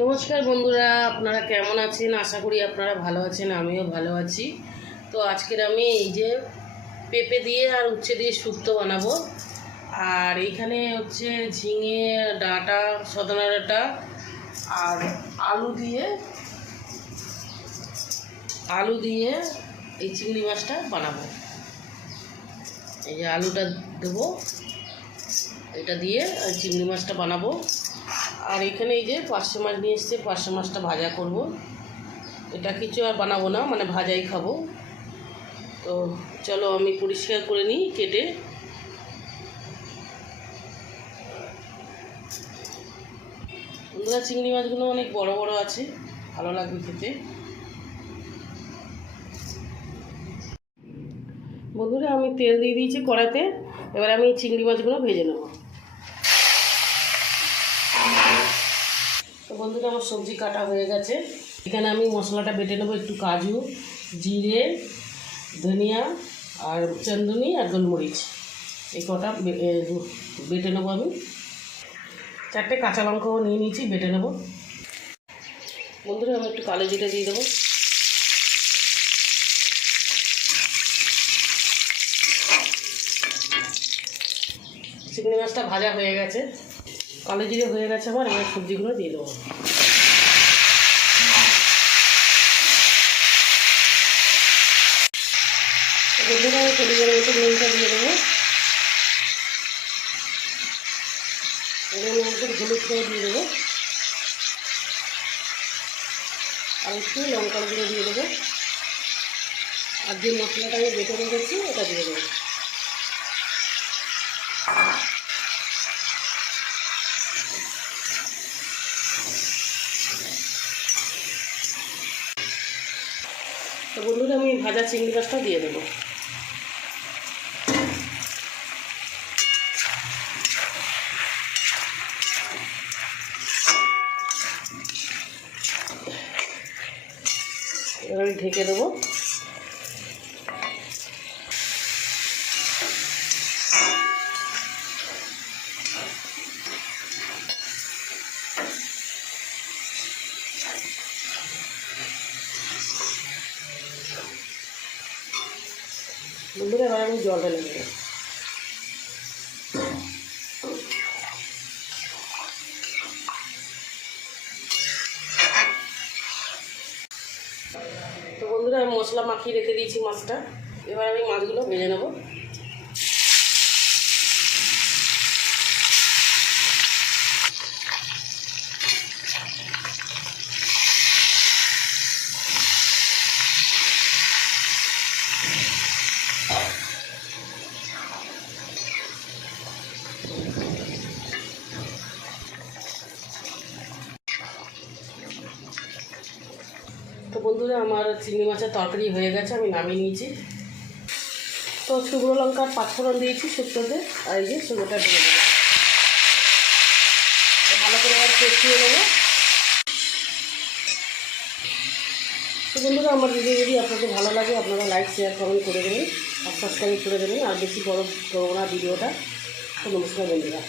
নমস্কার বন্ধুরা, আপনারা কেমন আছেন? আশা করি আপনারা ভালো আছেন, আমিও ভালো আছি। তো আজকের আমি এই যে পেঁপে দিয়ে আর উচ্ছে দিয়ে শুক্তো বানাবো। আর এইখানে হচ্ছে ঝিঙে ডাঁটা, সজনা ডাঁটা আর আলু দিয়ে এই চিংড়ি মাছটা বানাবো। এই যে আলুটা দেবো, এটা দিয়ে চিংড়ি মাছটা বানাবো। আর এখানে এই যে পার্শে মাছ নিয়ে এসছে, পার্শে মাছটা ভাজা করব। এটা কিছু আর বানাবো না, মানে ভাজাই খাবো। তো চলো আমি পরিষ্কার করে নিই কেটে। বন্ধুরা, চিংড়ি মাছগুলো অনেক বড় বড় আছে, ভালো লাগবে খেতে। বন্ধুরা, আমি তেল দিয়ে দিয়েছি কড়াইতে, এবার আমি চিংড়ি মাছগুলো ভেজে নেব। তো বন্ধুরা, আমার সবজি কাটা হয়ে গেছে। এখানে আমি মশলাটা বেটে নেবো। একটু কাজু, জিরে, ধনিয়া আর চান্দুনি আর গোলমরিচ, এই কটা বেটে নেবো। আমি 4টে কাঁচা লঙ্কাও নিয়ে নিয়েছি, বেটে নেবো। বন্ধুরা, আমি একটু কালো জিরে দিয়ে দেবো। চিংড়ি মাছটা ভাজা হয়ে গেছে, কালো জিরে হয়ে গেছে আমার। এবার সবজিগুলো দিয়ে দেবো। বন্ধুরা, আমি পরিমাণের মতো নুনটা দিয়ে দেবো। এর মধ্যে হলুদ করে দিয়ে দেবো, আর একটু লঙ্কার গুঁড়ো দিয়ে দেবো। আর যে মশলাটা আমি বেটে রেখেছি ওটা দিয়ে দেবো। তো বন্ধুরা, আমি ভাজা চিংড়ি মাছটা দিয়ে দেবো। এবার আমি ঢেকে দেবো। বন্ধুরা, এবার আমি জল ঢেলে দেবো। তো বন্ধুরা, আমি মশলা মাখিয়ে রেখে দিয়েছি মাছটা। এবার আমি মাছগুলো ভেজে নেবো। তো বন্ধুরা, আমার চিংড়ি মাছের তরকারি হয়ে গেছে, আমি নামিয়ে নিয়েছি। তো শুকনো লঙ্কার পাঁচফোড়ন দিয়েছি শুক্তোতে, আর এই যে শুকনোটা ঢেলে দেবো। ভালো করে আবার কষিয়ে দেবো। তো বন্ধুরা, আমার ভিডিও যদি আপনাদের ভালো লাগে, আপনারা লাইক, শেয়ার, কমেন্ট করে দেবেন আর সাবস্ক্রাইব করে দেবেন। আর বেশি বড় করবো না ভিডিওটা। তো নমস্কার বন্ধুরা।